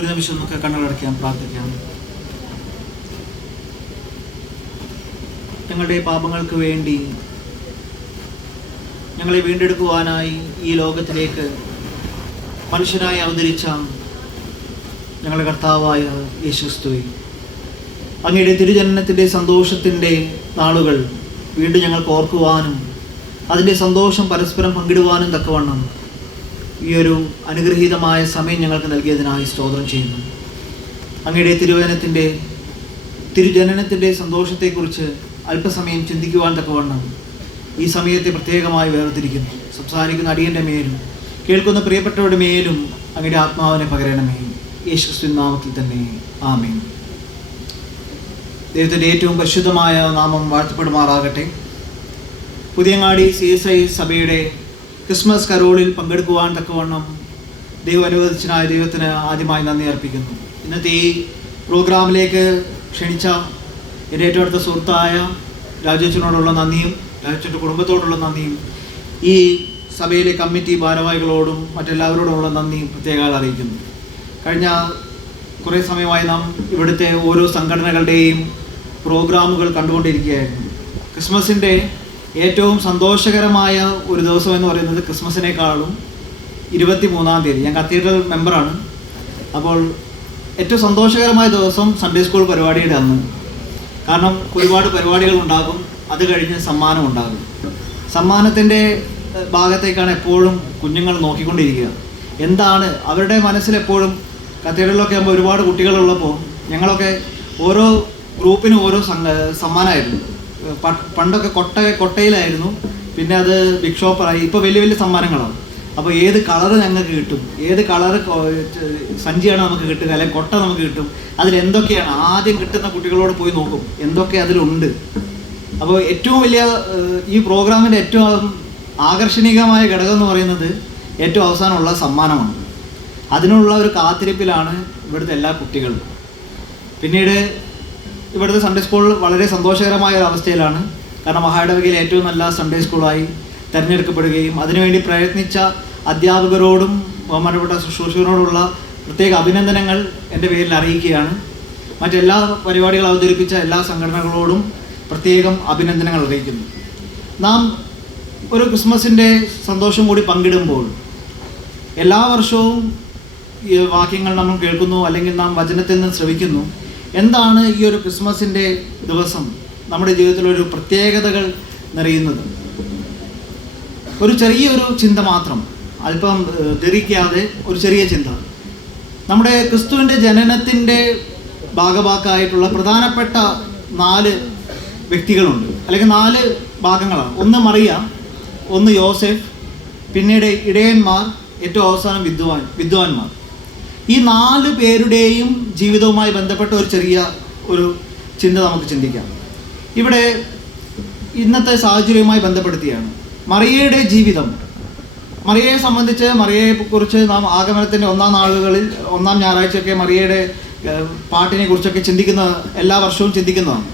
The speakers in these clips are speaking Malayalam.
ഒരു നിമിഷം നമുക്ക് കണ്ണുകളടയ്ക്കാം, പ്രാർത്ഥിക്കാം. ഞങ്ങളുടെ പാപങ്ങൾക്ക് വേണ്ടി ഞങ്ങളെ വീണ്ടെടുക്കുവാനായി ഈ ലോകത്തിലേക്ക് മനുഷ്യനായി അവതരിച്ച ഞങ്ങളുടെ കർത്താവായ യേശുക്രിസ്തുവേ, അങ്ങയുടെ തിരുജനനത്തിൻ്റെ സന്തോഷത്തിൻ്റെ നാളുകൾ വീണ്ടും ഞങ്ങൾക്ക് ഓർക്കുവാനും അതിൻ്റെ സന്തോഷം പരസ്പരം പങ്കിടുവാനും തക്കവണ്ണം ഈ ഒരു അനുഗ്രഹീതമായ സമയം ഞങ്ങൾക്ക് നൽകിയതിനായി സ്തോത്രം ചെയ്യുന്നു. അങ്ങയുടെ തിരുജനനത്തിൻ്റെ സന്തോഷത്തെക്കുറിച്ച് അല്പസമയം ചിന്തിക്കുവാൻ തക്കവണ്ണം ഈ സമയത്തെ പ്രത്യേകമായി വേർതിരിക്കുന്നു. സംസാരിക്കുന്ന അടിയൻ്റെ മേലും കേൾക്കുന്ന പ്രിയപ്പെട്ടവരുടെ മേലും അങ്ങയുടെ ആത്മാവിനെ പകരണമേ. യേശുക്രിസ്തുവിൻ നാമത്തിൽ തന്നെ ആമേൻ. ദൈവത്തിൻ്റെ ഏറ്റവും പരിശുദ്ധമായ നാമം വാഴ്ത്തപ്പെടുമാറാകട്ടെ. പുതിയങ്ങാടി CSI സഭയുടെ ക്രിസ്മസ് കരോളിൽ പങ്കെടുക്കുവാൻ തക്കവണ്ണം ദൈവം അനുവദിച്ചനായ ദൈവത്തിന് ആദ്യമായി നന്ദി അർപ്പിക്കുന്നു. ഇന്നത്തെ ഈ പ്രോഗ്രാമിലേക്ക് ക്ഷണിച്ച എൻ്റെ ഏറ്റവും അടുത്ത സുഹൃത്തായ രാജേഷിനോടുള്ള നന്ദിയും രാജേഷിൻ്റെ കുടുംബത്തോടുള്ള നന്ദിയും ഈ സഭയിലെ കമ്മിറ്റി ഭാരവാഹികളോടും മറ്റെല്ലാവരോടുമുള്ള നന്ദിയും പ്രത്യേകം അറിയിക്കുന്നു. കഴിഞ്ഞ കുറേ സമയമായി നാം ഇവിടുത്തെ ഓരോ സംഘടനകളുടെയും പ്രോഗ്രാമുകൾ കണ്ടുകൊണ്ടിരിക്കുകയായിരുന്നു. ക്രിസ്മസിൻ്റെ ഏറ്റവും സന്തോഷകരമായ ഒരു ദിവസം എന്ന് പറയുന്നത് ക്രിസ്മസിനേക്കാളും 23-ാം തീയതി. ഞാൻ കത്തീഡ്രൽ മെമ്പറാണ്. അപ്പോൾ ഏറ്റവും സന്തോഷകരമായ ദിവസം സൺഡേ സ്കൂൾ പരിപാടിയുടെ അന്ന്. കാരണം ഒരുപാട് പരിപാടികൾ ഉണ്ടാകും, അത് കഴിഞ്ഞ് സമ്മാനം ഉണ്ടാകും. സമ്മാനത്തിൻ്റെ ഭാഗത്തേക്കാണ് എപ്പോഴും കുഞ്ഞുങ്ങൾ നോക്കിക്കൊണ്ടിരിക്കുക. എന്താണ് അവരുടെ മനസ്സിലെപ്പോഴും. കത്തീഡ്രലിലൊക്കെ ആകുമ്പോൾ ഒരുപാട് കുട്ടികളുള്ളപ്പോൾ ഞങ്ങളൊക്കെ ഓരോ ഗ്രൂപ്പിനും ഓരോ സമ്മാനമായിരുന്നു. പണ്ടൊക്കെ കൊട്ടയിലായിരുന്നു, പിന്നെ അത് ബിഗ് ഷോപ്പറായി, ഇപ്പോൾ വലിയ വലിയ സമ്മാനങ്ങളാണ്. അപ്പോൾ ഏത് കളറ് ഞങ്ങൾക്ക് കിട്ടും, ഏത് കളറ് സഞ്ചിയാണ് നമുക്ക് കിട്ടുക, അല്ലെങ്കിൽ കൊട്ട നമുക്ക് കിട്ടും, അതിലെന്തൊക്കെയാണ് ആദ്യം കിട്ടുന്ന കുട്ടികളോട് പോയി നോക്കും എന്തൊക്കെ അതിലുണ്ട്. അപ്പോൾ ഏറ്റവും വലിയ ഈ പ്രോഗ്രാമിൻ്റെ ഏറ്റവും ആകർഷണീയമായ ഘടകം എന്ന് പറയുന്നത് ഏറ്റവും അവസാനമുള്ള സമ്മാനമാണ്. അതിനുള്ള ഒരു കാത്തിരിപ്പിലാണ് ഇവിടുത്തെ എല്ലാ കുട്ടികളും. പിന്നീട് ഇവിടുത്തെ സൺഡേ സ്കൂൾ വളരെ സന്തോഷകരമായ ഒരു അവസ്ഥയിലാണ്. കാരണം മഹായിടവകയിൽ ഏറ്റവും നല്ല സൺഡേ സ്കൂളായി തിരഞ്ഞെടുക്കപ്പെടുകയും അതിനുവേണ്ടി പ്രയത്നിച്ച അധ്യാപകരോടും ബഹുമാനപ്പെട്ട ശുശ്രൂഷകരോടുള്ള പ്രത്യേക അഭിനന്ദനങ്ങൾ എൻ്റെ പേരിൽ അറിയിക്കുകയാണ്. മറ്റെല്ലാ പരിപാടികൾ അവതരിപ്പിച്ച എല്ലാ സംഘടനകളോടും പ്രത്യേകം അഭിനന്ദനങ്ങൾ അറിയിക്കുന്നു. നാം ഒരു ക്രിസ്മസിൻ്റെ സന്തോഷം കൂടി പങ്കിടുമ്പോൾ എല്ലാ വർഷവും ഈ വാക്യങ്ങൾ നമ്മൾ കേൾക്കുന്നു, അല്ലെങ്കിൽ നാം വചനത്തിൽ നിന്ന് ശ്രവിക്കുന്നു. എന്താണ് ഈ ഒരു ക്രിസ്മസിൻ്റെ ദിവസം നമ്മുടെ ജീവിതത്തിലൊരു പ്രത്യേകതകൾ നിറയുന്നത്? ഒരു ചെറിയൊരു ചിന്ത മാത്രം, അല്പം ദീർഘിക്കാതെ ഒരു ചെറിയ ചിന്ത. നമ്മുടെ ക്രിസ്തുവിൻ്റെ ജനനത്തിൻ്റെ ഭാഗമായിട്ടുള്ള പ്രധാനപ്പെട്ട 4 വ്യക്തികളുണ്ട്, അല്ലെങ്കിൽ 4 ഭാഗങ്ങളാണ്. ഒന്ന് മറിയ, ഒന്ന് യോസെഫ്, പിന്നീട് ഇടയന്മാർ, ഏറ്റവും അവസാനം വിദ്വാൻമാർ. ഈ 4 പേരുടെയും ജീവിതവുമായി ബന്ധപ്പെട്ട ഒരു ചെറിയ ഒരു ചിന്ത നമുക്ക് ചിന്തിക്കാം. ഇവിടെ ഇന്നത്തെ സാഹചര്യവുമായി ബന്ധപ്പെടുത്തിയാണ് മറിയയുടെ ജീവിതം. മറിയയെ സംബന്ധിച്ച്, മറിയയെക്കുറിച്ച് നാം ആഗമനത്തിൻ്റെ 1-ാം നാളുകളിൽ 1-ാം ഞായറാഴ്ചയൊക്കെ മറിയയുടെ പാട്ടിനെ കുറിച്ചൊക്കെ എല്ലാ വർഷവും ചിന്തിക്കുന്നതാണ്.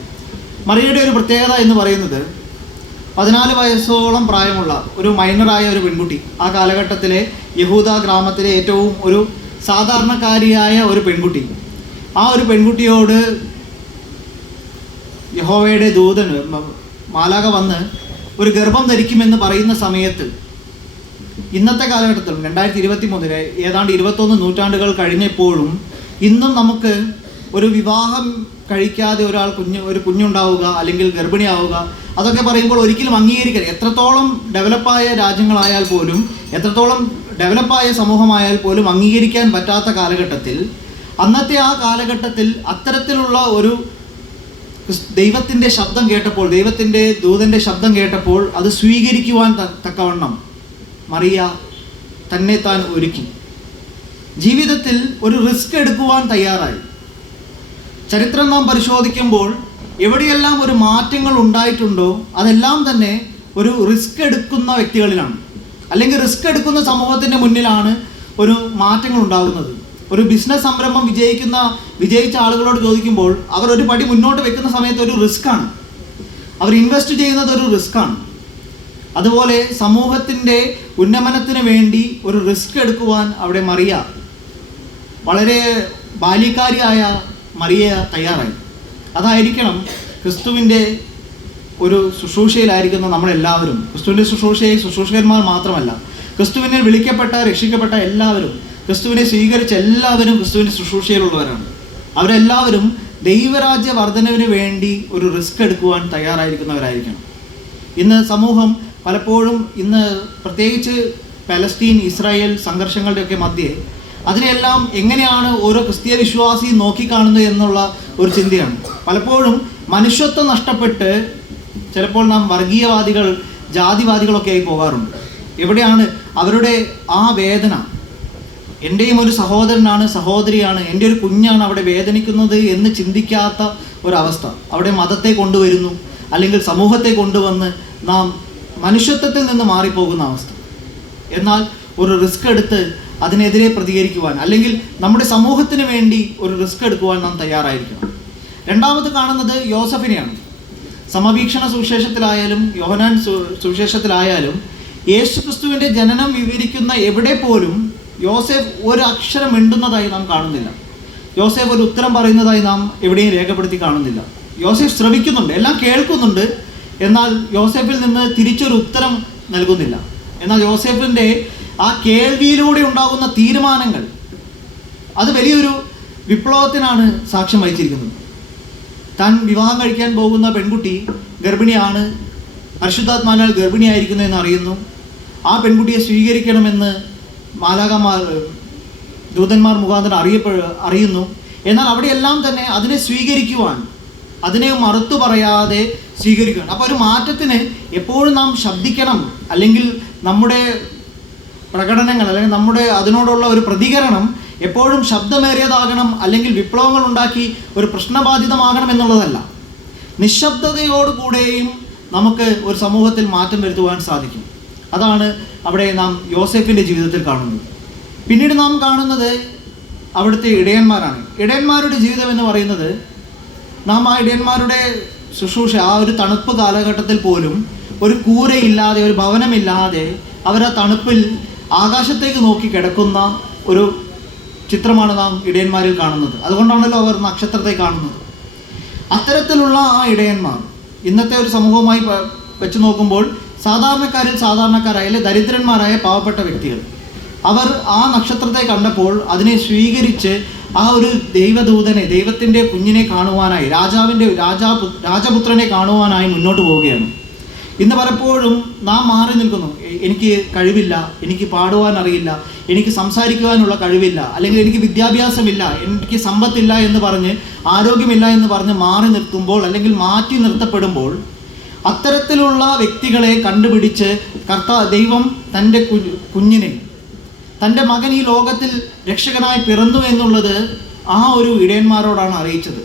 മറിയയുടെ ഒരു പ്രത്യേകത എന്ന് പറയുന്നത് 14 വയസ്സോളം പ്രായമുള്ള ഒരു മൈനറായ ഒരു പെൺകുട്ടി, ആ കാലഘട്ടത്തിലെ യഹൂദ ഗ്രാമത്തിലെ ഏറ്റവും ഒരു സാധാരണക്കാരിയായ ഒരു പെൺകുട്ടി. ആ ഒരു പെൺകുട്ടിയോട് യഹോവയുടെ ദൂതൻ മാലാഖ വന്ന് ഒരു ഗർഭം ധരിക്കുമെന്ന് പറയുന്ന സമയത്ത്, ഇന്നത്തെ കാലഘട്ടത്തിലും 2023 ഏതാണ്ട് 21 നൂറ്റാണ്ടുകൾ കഴിഞ്ഞപ്പോഴും ഇന്നും നമുക്ക് ഒരു വിവാഹം കഴിക്കാതെ ഒരു കുഞ്ഞുണ്ടാവുക അല്ലെങ്കിൽ ഗർഭിണിയാവുക, അതൊക്കെ പറയുമ്പോൾ ഒരിക്കലും അംഗീകരിക്കരുത്. എത്രത്തോളം ഡെവലപ്പായ രാജ്യങ്ങളായാൽ പോലും, എത്രത്തോളം ഡെവലപ്പായ സമൂഹമായാൽ പോലും അംഗീകരിക്കാൻ പറ്റാത്ത കാലഘട്ടത്തിൽ, അന്നത്തെ ആ കാലഘട്ടത്തിൽ അത്തരത്തിലുള്ള ഒരു ദൈവത്തിൻ്റെ ശബ്ദം കേട്ടപ്പോൾ, ദൈവത്തിൻ്റെ ദൂതൻ്റെ ശബ്ദം കേട്ടപ്പോൾ അത് സ്വീകരിക്കുവാൻ തക്കവണ്ണം മറിയ തന്നെ താൻ ഒരുക്കി. ജീവിതത്തിൽ ഒരു റിസ്ക് എടുക്കുവാൻ തയ്യാറായി. ചരിത്രം നാം പരിശോധിക്കുമ്പോൾ എവിടെയെല്ലാം ഒരു മാറ്റങ്ങൾ ഉണ്ടായിട്ടുണ്ടോ അതെല്ലാം തന്നെ ഒരു റിസ്ക് എടുക്കുന്ന വ്യക്തികളിലാണ്, അല്ലെങ്കിൽ റിസ്ക് എടുക്കുന്ന സമൂഹത്തിൻ്റെ മുന്നിലാണ് ഒരു മാറ്റങ്ങൾ ഉണ്ടാകുന്നത്. ഒരു ബിസിനസ് സംരംഭം വിജയിച്ച ആളുകളോട് ചോദിക്കുമ്പോൾ അവർ ഒരു പടി മുന്നോട്ട് വെക്കുന്ന സമയത്ത് ഒരു റിസ്ക്കാണ്, അവർ ഇൻവെസ്റ്റ് ചെയ്യുന്നത് ഒരു റിസ്ക്കാണ്. അതുപോലെ സമൂഹത്തിൻ്റെ ഉന്നമനത്തിന് വേണ്ടി ഒരു റിസ്ക് എടുക്കുവാൻ അവിടെ മറിയ വളരെ ബാല്യക്കാരിയായ മറിയ തയ്യാറായി. അതായിരിക്കണം ക്രിസ്തുവിൻ്റെ ഒരു ശുശ്രൂഷയിലായിരിക്കുന്ന നമ്മളെല്ലാവരും. ക്രിസ്തുവിൻ്റെ ശുശ്രൂഷകന്മാർ മാത്രമല്ല, ക്രിസ്തുവിനെ വിളിക്കപ്പെട്ട രക്ഷിക്കപ്പെട്ട എല്ലാവരും, ക്രിസ്തുവിനെ സ്വീകരിച്ച എല്ലാവരും ക്രിസ്തുവിൻ്റെ ശുശ്രൂഷയിലുള്ളവരാണ്. അവരെല്ലാവരും ദൈവരാജ്യ വർധനവിന് വേണ്ടി ഒരു റിസ്ക് എടുക്കുവാൻ തയ്യാറായിരിക്കുന്നവരായിരിക്കണം. ഇന്ന് സമൂഹം പലപ്പോഴും ഇന്ന് പ്രത്യേകിച്ച് പലസ്തീൻ ഇസ്രായേൽ സംഘർഷങ്ങളുടെയൊക്കെ മധ്യേ അതിനെല്ലാം എങ്ങനെയാണ് ഓരോ ക്രിസ്തീയ വിശ്വാസി നോക്കിക്കാണുന്നത് എന്നുള്ള ഒരു ചിന്തയാണ്. പലപ്പോഴും മനുഷ്യത്വം നഷ്ടപ്പെട്ട് ചിലപ്പോൾ നാം വർഗീയവാദികൾ ജാതിവാദികളൊക്കെ ആയി പോകാറുണ്ട്. എവിടെയാണ് അവരുടെ ആ വേദന? എൻ്റെയും ഒരു സഹോദരനാണ്, സഹോദരിയാണ്, എൻ്റെ ഒരു കുഞ്ഞാണ് അവിടെ വേദനിക്കുന്നത് എന്ന് ചിന്തിക്കാത്ത ഒരവസ്ഥ. അവിടെ മതത്തെ കൊണ്ടുവരുന്നു, അല്ലെങ്കിൽ സമൂഹത്തെ കൊണ്ടുവന്ന് നാം മനുഷ്യത്വത്തിൽ നിന്ന് മാറിപ്പോകുന്ന അവസ്ഥ. എന്നാൽ ഒരു റിസ്ക് എടുത്ത് അതിനെതിരെ പ്രതികരിക്കുവാൻ, അല്ലെങ്കിൽ നമ്മുടെ സമൂഹത്തിന് വേണ്ടി ഒരു റിസ്ക് എടുക്കുവാൻ നാം തയ്യാറായിരിക്കണം. രണ്ടാമത് കാണുന്നത് യോസഫിനെയാണ്. സമവീക്ഷണ സുവിശേഷത്തിലായാലും യോഹന്നാൻ സുവിശേഷത്തിലായാലും യേശു ക്രിസ്തുവിൻ്റെ ജനനം വിവരിക്കുന്ന എവിടെ പോലും യോസേഫ് ഒരു അക്ഷരം മിണ്ടുന്നതായി നാം കാണുന്നില്ല. യോസേഫ് ഒരു ഉത്തരം പറയുന്നതായി നാം എവിടെയും രേഖപ്പെടുത്തി കാണുന്നില്ല. യോസേഫ് ശ്രവിക്കുന്നുണ്ട്, എല്ലാം കേൾക്കുന്നുണ്ട്, എന്നാൽ യോസേഫിൽ നിന്ന് തിരിച്ചൊരു ഉത്തരം നൽകുന്നില്ല. എന്നാൽ യോസേഫിൻ്റെ ആ കേൾവിയിലൂടെ ഉണ്ടാകുന്ന തീരുമാനങ്ങൾ അത് വലിയൊരു വിപ്ലവത്തിനാണ് സാക്ഷ്യം വഹിച്ചിരിക്കുന്നത്. താൻ വിവാഹം കഴിക്കാൻ പോകുന്ന പെൺകുട്ടി ഗർഭിണിയാണ്, പരിശുദ്ധാത്മാവിനാൽ ഗർഭിണിയായിരിക്കുന്നു എന്ന് അറിയുന്നു. ആ പെൺകുട്ടിയെ സ്വീകരിക്കണമെന്ന് മാലാഖമാർ ദൂതന്മാർ മുഖാന്തരം അറിയുന്നു. എന്നാൽ അവിടെയെല്ലാം തന്നെ അതിനെ സ്വീകരിക്കുവാൻ, അതിനെ മറുത്തു പറയാതെ സ്വീകരിക്കുകയാണ്. അപ്പോൾ ഒരു മാറ്റത്തിന് എപ്പോഴും നാം ശബ്ദിക്കണം, അല്ലെങ്കിൽ നമ്മുടെ പ്രകടനങ്ങൾ അല്ലെങ്കിൽ നമ്മുടെ അതിനോടുള്ള ഒരു പ്രതികരണം എപ്പോഴും ശബ്ദമേറിയതാകണം, അല്ലെങ്കിൽ വിപ്ലവങ്ങൾ ഉണ്ടാക്കി ഒരു പ്രശ്നബാധിതമാകണം എന്നുള്ളതല്ല. നിശബ്ദതയോടുകൂടെയും നമുക്ക് ഒരു സമൂഹത്തിൽ മാറ്റം വരുത്തുവാൻ സാധിക്കും. അതാണ് അവിടെ നാം യോസേഫിൻ്റെ ജീവിതത്തിൽ കാണുന്നത്. പിന്നീട് നാം കാണുന്നത് അവിടുത്തെ ഇടയന്മാരാണ്. ഇടയന്മാരുടെ ജീവിതം എന്ന് പറയുന്നത്, നാം ആ ഇടയന്മാരുടെ ശുശ്രൂഷ, ആ ഒരു തണുപ്പ് കാലഘട്ടത്തിൽ പോലും ഒരു കൂരയില്ലാതെ, ഒരു ഭവനമില്ലാതെ അവരാ തണുപ്പിൽ ആകാശത്തേക്ക് നോക്കി കിടക്കുന്ന ഒരു ചിത്രമാണ് നാം ഇടയന്മാരിൽ കാണുന്നത്. അതുകൊണ്ടാണല്ലോ അവർ നക്ഷത്രത്തെ കാണുന്നത്. അത്തരത്തിലുള്ള ആ ഇടയന്മാർ ഇന്നത്തെ ഒരു സമൂഹവുമായി വെച്ച് നോക്കുമ്പോൾ സാധാരണക്കാരിൽ സാധാരണക്കാരായ, അല്ലെങ്കിൽ ദരിദ്രന്മാരായ പാവപ്പെട്ട വ്യക്തികൾ, അവർ ആ നക്ഷത്രത്തെ കണ്ടപ്പോൾ അതിനെ സ്വീകരിച്ച് ആ ഒരു ദൈവദൂതനെ, ദൈവത്തിൻ്റെ കുഞ്ഞിനെ കാണുവാനായി, രാജപുത്രനെ കാണുവാനായി മുന്നോട്ട് പോവുകയാണ്. ഇന്ന് പലപ്പോഴും നാം മാറി നിൽക്കുന്നു. എനിക്ക് കഴിവില്ല, എനിക്ക് പാടുവാൻ അറിയില്ല, എനിക്ക് സംസാരിക്കുവാനുള്ള കഴിവില്ല, അല്ലെങ്കിൽ എനിക്ക് വിദ്യാഭ്യാസമില്ല, എനിക്ക് സമ്പത്തില്ല എന്ന് പറഞ്ഞ്, ആരോഗ്യമില്ല എന്ന് പറഞ്ഞ് മാറി നിർത്തുമ്പോൾ, അല്ലെങ്കിൽ മാറ്റി നിർത്തപ്പെടുമ്പോൾ, അത്തരത്തിലുള്ള വ്യക്തികളെ കണ്ടുപിടിച്ച് ദൈവം തൻ്റെ കുഞ്ഞിനെ, തൻ്റെ മകൻ ഈ ലോകത്തിൽ രക്ഷകനായി പിറന്നു എന്നുള്ളത് ആ ഒരു ഇടയന്മാരോടാണ് അറിയിച്ചത്.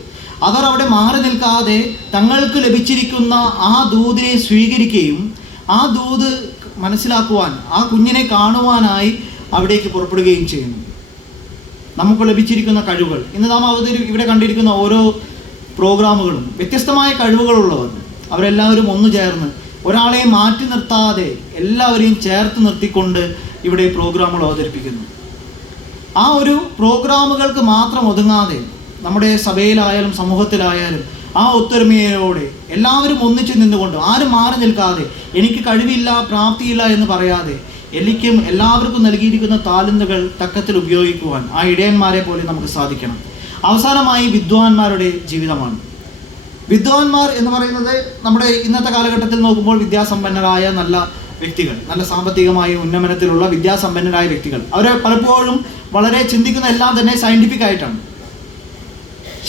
അവർ അവിടെ മാറി നിൽക്കാതെ തങ്ങൾക്ക് ലഭിച്ചിരിക്കുന്ന ആ ദൂതിനെ സ്വീകരിക്കുകയും ആ ദൂത് മനസ്സിലാക്കുവാൻ, ആ കുഞ്ഞിനെ കാണുവാനായി അവിടേക്ക് പുറപ്പെടുകയും ചെയ്യുന്നു. നമുക്ക് ലഭിച്ചിരിക്കുന്ന കഴിവുകൾ, ഇന്ന് നാം ഇവിടെ കണ്ടിരിക്കുന്ന ഓരോ പ്രോഗ്രാമുകളും വ്യത്യസ്തമായ കഴിവുകളുള്ളവർ, അവരെല്ലാവരും ഒന്നു ചേർന്ന്, ഒരാളെയും മാറ്റി നിർത്താതെ എല്ലാവരെയും ചേർത്ത് നിർത്തിക്കൊണ്ട് ഇവിടെ പ്രോഗ്രാമുകൾ അവതരിപ്പിക്കുന്നു. ആ ഒരു പ്രോഗ്രാമുകൾക്ക് മാത്രം ഒതുങ്ങാതെ നമ്മുടെ സഭയിലായാലും സമൂഹത്തിലായാലും ആ ഒത്തൊരുമയോടെ എല്ലാവരും ഒന്നിച്ചു നിന്നുകൊണ്ട്, ആരും മാറി നിൽക്കാതെ, എനിക്ക് കഴിവില്ല, പ്രാപ്തിയില്ല എന്ന് പറയാതെ, എല്ലാവർക്കും നൽകിയിരിക്കുന്ന താലന്തുകൾ തക്കത്തിൽ ഉപയോഗിക്കുവാൻ ആ ഇടയന്മാരെ പോലെ നമുക്ക് സാധിക്കണം. അവസാനമായി വിദ്വാൻമാരുടെ ജീവിതമാണ്. വിദ്വാൻമാർ എന്ന് പറയുന്നത് നമ്മുടെ ഇന്നത്തെ കാലഘട്ടത്തിൽ നോക്കുമ്പോൾ വിദ്യാസമ്പന്നരായ നല്ല വ്യക്തികൾ, നല്ല സാമ്പത്തികമായ ഉന്നമനത്തിലുള്ള വിദ്യാസമ്പന്നരായ വ്യക്തികൾ. അവരെ പലപ്പോഴും വളരെ ചിന്തിക്കുന്ന എല്ലാം തന്നെ സയൻറ്റിഫിക് ആയിട്ടാണ്,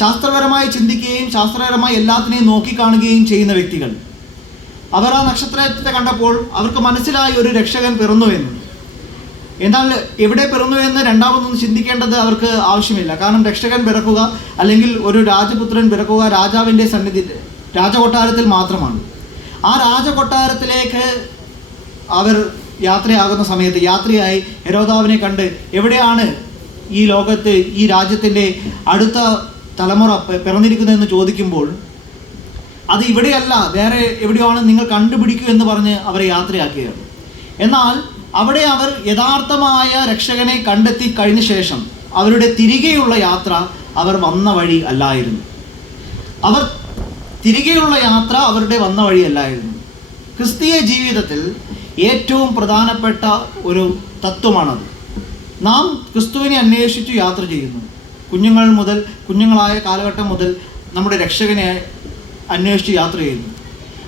ശാസ്ത്രപരമായി ചിന്തിക്കുകയും ശാസ്ത്രപരമായി എല്ലാത്തിനെയും നോക്കിക്കാണുകയും ചെയ്യുന്ന വ്യക്തികൾ. അവർ ആ നക്ഷത്രത്തെ കണ്ടപ്പോൾ അവർക്ക് മനസ്സിലായി ഒരു രക്ഷകൻ പിറന്നു എന്ന്. എന്നാൽ എവിടെ പിറന്നു എന്ന് രണ്ടാമതൊന്നും ചിന്തിക്കേണ്ടത് അവർക്ക് ആവശ്യമില്ല. കാരണം രക്ഷകൻ പിറക്കുക, അല്ലെങ്കിൽ ഒരു രാജപുത്രൻ പിറക്കുക രാജാവിൻ്റെ സന്നിധി, രാജകൊട്ടാരത്തിൽ മാത്രമാണ്. ആ രാജകൊട്ടാരത്തിലേക്ക് അവർ യാത്രയാകുന്ന സമയത്ത്, യാത്രയായി ഹെരോദാവിനെ കണ്ട്, എവിടെയാണ് ഈ ലോകത്ത്, ഈ രാജ്യത്തിൻ്റെ അടുത്ത തലമുറ പിറന്നിരിക്കുന്നതെന്ന് ചോദിക്കുമ്പോൾ, അത് ഇവിടെയല്ല, വേറെ എവിടെയാണ്, നിങ്ങൾ കണ്ടുപിടിക്കൂ എന്ന് പറഞ്ഞ് അവരെ യാത്രയാക്കുകയാണ്. എന്നാൽ അവിടെ അവർ യഥാർത്ഥമായ രക്ഷകനെ കണ്ടെത്തി കഴിഞ്ഞ ശേഷം, അവരുടെ തിരികെയുള്ള യാത്ര അവർ വന്ന വഴി അല്ലായിരുന്നു. അവരുടെ വന്ന വഴിയല്ലായിരുന്നു. ക്രിസ്തീയ ജീവിതത്തിൽ ഏറ്റവും പ്രധാനപ്പെട്ട ഒരു തത്വമാണത്. നാം ക്രിസ്തുവിനെ അന്വേഷിച്ച് യാത്ര ചെയ്യുന്നു. കുഞ്ഞുങ്ങളായ കാലഘട്ടം മുതൽ നമ്മുടെ രക്ഷകനെ അന്വേഷിച്ച് യാത്ര ചെയ്യുന്നു.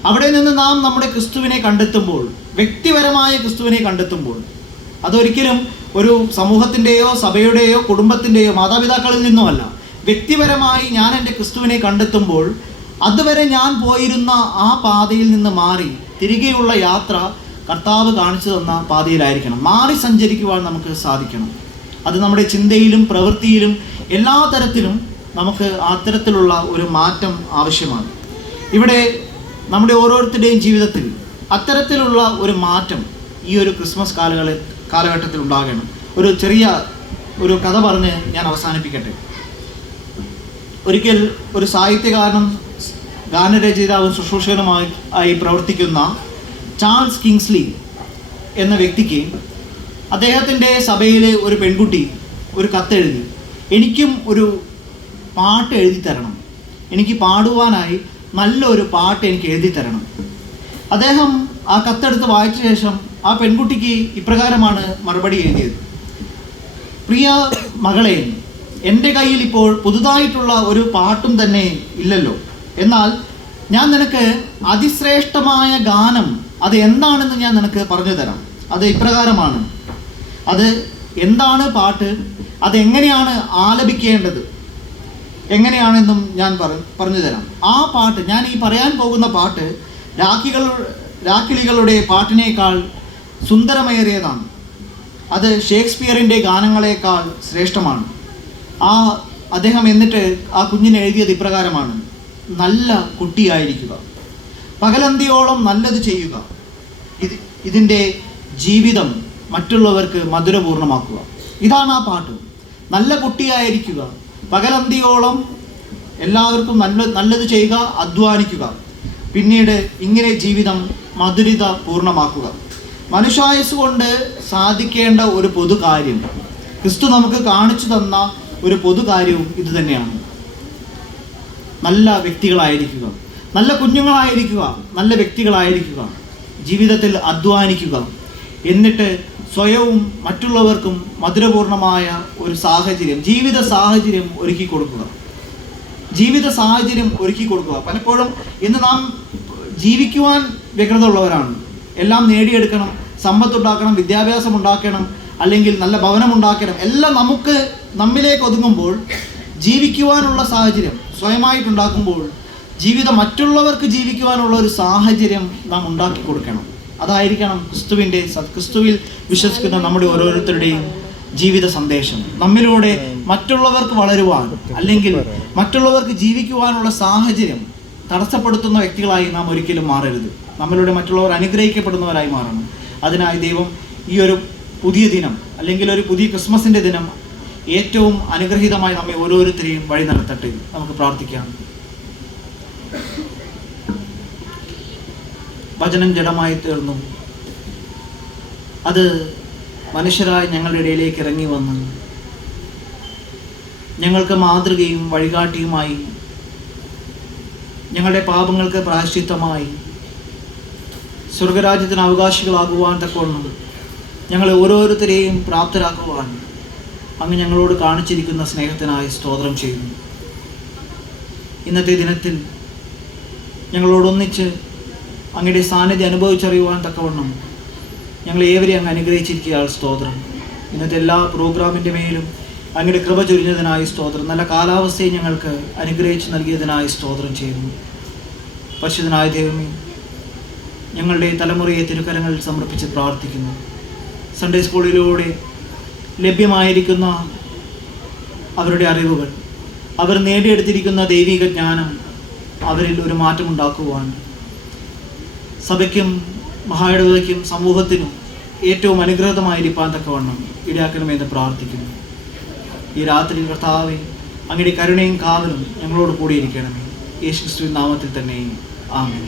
അവിടെ നിന്ന് നാം നമ്മുടെ ക്രിസ്തുവിനെ കണ്ടെത്തുമ്പോൾ, വ്യക്തിപരമായ ക്രിസ്തുവിനെ കണ്ടെത്തുമ്പോൾ, അതൊരിക്കലും ഒരു സമൂഹത്തിൻ്റെയോ സഭയുടെയോ കുടുംബത്തിൻ്റെയോ മാതാപിതാക്കളിൽ നിന്നുമല്ല, വ്യക്തിപരമായി ഞാൻ എൻ്റെ ക്രിസ്തുവിനെ കണ്ടെത്തുമ്പോൾ അതുവരെ ഞാൻ പോയിരുന്ന ആ പാതയിൽ നിന്ന് മാറി തിരികെയുള്ള യാത്ര കർത്താവ് കാണിച്ചു തന്ന പാതയിലായിരിക്കണം. മാറി സഞ്ചരിക്കുവാൻ നമുക്ക് സാധിക്കണം. അത് നമ്മുടെ ചിന്തയിലും പ്രവൃത്തിയിലും എല്ലാ തരത്തിലും നമുക്ക് അത്തരത്തിലുള്ള ഒരു മാറ്റം ആവശ്യമാണ്. ഇവിടെ നമ്മുടെ ഓരോരുത്തരുടെയും ജീവിതത്തിൽ അത്തരത്തിലുള്ള ഒരു മാറ്റം ഈ ഒരു ക്രിസ്മസ് കാലഘട്ടത്തിൽ ഉണ്ടാകണം. ഒരു ചെറിയ കഥ പറഞ്ഞ് ഞാൻ അവസാനിപ്പിക്കട്ടെ. ഒരിക്കൽ ഒരു സാഹിത്യകാരനും ഗാനരചയിതാവും ശുശ്രൂഷകനുമായി പ്രവർത്തിക്കുന്ന ചാൾസ് കിങ്സ്ലി എന്ന വ്യക്തിക്ക് അദ്ദേഹത്തിൻ്റെ സഭയിലെ ഒരു പെൺകുട്ടി ഒരു കത്തെഴുതി, എനിക്കും ഒരു പാട്ട് എഴുതി തരണം, എനിക്ക് പാടുവാനായി നല്ലൊരു പാട്ട് എനിക്ക് എഴുതി തരണം. അദ്ദേഹം ആ കത്തെടുത്ത് വായിച്ച ശേഷം ആ പെൺകുട്ടിക്ക് ഇപ്രകാരമാണ് മറുപടി എഴുതിയത്: പ്രിയ മകളെ, എൻ്റെ കയ്യിൽ ഇപ്പോൾ പുതുതായിട്ടുള്ള ഒരു പാട്ടും തന്നെ ഇല്ലല്ലോ. എന്നാൽ ഞാൻ നിനക്ക് അതിശ്രേഷ്ഠമായ ഗാനം അത് എന്താണെന്ന് ഞാൻ നിനക്ക് പറഞ്ഞു തരാം. അത് ഇപ്രകാരമാണ്. അത് എന്താണ് പാട്ട്, അതെങ്ങനെയാണ് ആലപിക്കേണ്ടത്, എങ്ങനെയാണെന്നും ഞാൻ പറഞ്ഞു തരാം. ആ പാട്ട്, ഞാൻ ഈ പറയാൻ പോകുന്ന പാട്ട് രാക്കിളികളുടെ പാട്ടിനേക്കാൾ സുന്ദരമേറിയതാണ്. അത് ഷേക്സ്പിയറിൻ്റെ ഗാനങ്ങളെക്കാൾ ശ്രേഷ്ഠമാണ്. അദ്ദേഹം എന്നിട്ട് ആ കുഞ്ഞിന് എഴുതിയത് ഇപ്രകാരമാണ്: നല്ല കുട്ടിയായിരിക്കുക, പകലന്തിയോളം നല്ലത് ചെയ്യുക, ഇതിൻ്റെ ജീവിതം മറ്റുള്ളവർക്ക് മധുരപൂർണ്ണമാക്കുക. ഇതാണ് ആ പാട്ട്. നല്ല കുട്ടിയായിരിക്കുക, പകലന്തിയോളം എല്ലാവർക്കും നല്ലത് ചെയ്യുക, അധ്വാനിക്കുക, പിന്നീട് ഇങ്ങനെ ജീവിതം മധുരിത പൂർണ്ണമാക്കുക. മനുഷ്യായുസ് കൊണ്ട് സാധിക്കേണ്ട ഒരു പൊതു കാര്യം, ക്രിസ്തു നമുക്ക് കാണിച്ചു തന്ന ഒരു പൊതു കാര്യവും ഇത് തന്നെയാണ്. നല്ല വ്യക്തികളായിരിക്കുക, നല്ല കുഞ്ഞുങ്ങളായിരിക്കുക, നല്ല വ്യക്തികളായിരിക്കുക, ജീവിതത്തിൽ അധ്വാനിക്കുക, എന്നിട്ട് സ്വയവും മറ്റുള്ളവർക്കും മധുരപൂർണമായ ഒരു ജീവിത സാഹചര്യം ഒരുക്കി കൊടുക്കുക. പലപ്പോഴും ഇന്ന് നാം ജീവിക്കുവാൻ വ്യഗ്രത ഉള്ളവരാണ്. എല്ലാം നേടിയെടുക്കണം, സമ്പത്തുണ്ടാക്കണം, വിദ്യാഭ്യാസം ഉണ്ടാക്കണം, അല്ലെങ്കിൽ നല്ല ഭവനം ഉണ്ടാക്കണം. എല്ലാം നമ്മിലേക്ക് ഒതുങ്ങുമ്പോൾ ജീവിക്കുവാനുള്ള സാഹചര്യം സ്വയമായിട്ടുണ്ടാക്കുമ്പോൾ ജീവിതം മറ്റുള്ളവർക്ക് ജീവിക്കുവാനുള്ള ഒരു സാഹചര്യം നാം ഉണ്ടാക്കി കൊടുക്കണം. അതായിരിക്കണം ക്രിസ്തുവിൽ വിശ്വസിക്കുന്ന നമ്മുടെ ഓരോരുത്തരുടെയും ജീവിത സന്ദേശം. നമ്മിലൂടെ മറ്റുള്ളവർക്ക് വളരുവാൻ അല്ലെങ്കിൽ മറ്റുള്ളവർക്ക് ജീവിക്കുവാനുള്ള സാഹചര്യം തടസ്സപ്പെടുത്തുന്ന വ്യക്തികളായി നാം ഒരിക്കലും മാറരുത്. നമ്മളിലൂടെ മറ്റുള്ളവർ അനുഗ്രഹിക്കപ്പെടുന്നവരായി മാറണം. അതിനായി ദൈവം ഈ ഒരു പുതിയ ദിനം അല്ലെങ്കിൽ ഒരു പുതിയ ക്രിസ്മസിൻ്റെ ദിനം ഏറ്റവും അനുഗ്രഹീതമായി നമ്മെ ഓരോരുത്തരെയും വഴി നടത്തട്ടെ. നമുക്ക് പ്രാർത്ഥിക്കാം. വചനം ജഡമായി തീർന്നു, അത് മനുഷ്യരായി ഞങ്ങളുടെ ഇടയിലേക്ക് ഇറങ്ങി വന്ന് ഞങ്ങൾക്ക് മാതൃകയും വഴികാട്ടിയുമായി, ഞങ്ങളുടെ പാപങ്ങൾക്ക് പ്രായശ്ചിത്തമായി സ്വർഗരാജ്യത്തിന് അവകാശികളാകുവാൻ തക്കവണ്ണം ഞങ്ങളെ ഓരോരുത്തരെയും പ്രാപ്തരാക്കുവാൻ അങ്ങ് ഞങ്ങളോട് കാണിച്ചിരിക്കുന്ന സ്നേഹത്തിനായി സ്തോത്രം ചെയ്യുന്നു. ഇന്നത്തെ ദിനത്തിൽ ഞങ്ങളോടൊന്നിച്ച് അങ്ങയുടെ സാന്നിധ്യം അനുഭവിച്ചറിയുവാൻ തക്കവണ്ണം ഞങ്ങളേവരെയും അങ്ങ് അനുഗ്രഹിച്ചിരിക്കുകയാൽ സ്തോത്രം. ഇന്നത്തെ എല്ലാ പ്രോഗ്രാമിൻ്റെ മേലും അങ്ങയുടെ കൃപ ചൊരിഞ്ഞതിനായി സ്തോത്രം. നല്ല കാലാവസ്ഥയെ ഞങ്ങൾക്ക് അനുഗ്രഹിച്ച് നൽകിയതിനായി സ്തോത്രം ചെയ്യുന്നു. പരിശുദ്ധനായ ദൈവമേ, ഞങ്ങളുടെ തലമുറയെ തിരുക്കരങ്ങളിൽ സമർപ്പിച്ച് പ്രാർത്ഥിക്കുന്നു. സൺഡേ സ്കൂളിലൂടെ ലഭ്യമായിരിക്കുന്ന അവരുടെ അറിവുകൾ, അവർ നേടിയെടുത്തിരിക്കുന്ന ദൈവിക ജ്ഞാനം അവരിൽ ഒരു മാറ്റമുണ്ടാക്കുവാൻ സഭയ്ക്കും മഹായിടവയ്ക്കും സമൂഹത്തിനും ഏറ്റവും അനുഗ്രഹമായിരിക്കാൻ തക്കവണ്ണം ഇടയാക്കണമെന്ന് പ്രാർത്ഥിക്കുന്നു. ഈ രാത്രി കർത്താവേ, അങ്ങയുടെ കരുണയും കാവലും ഞങ്ങളോട് കൂടിയിരിക്കണമേ. യേശുക്രിസ്തുവിൻ നാമത്തിൽ തന്നെ ആമേൻ.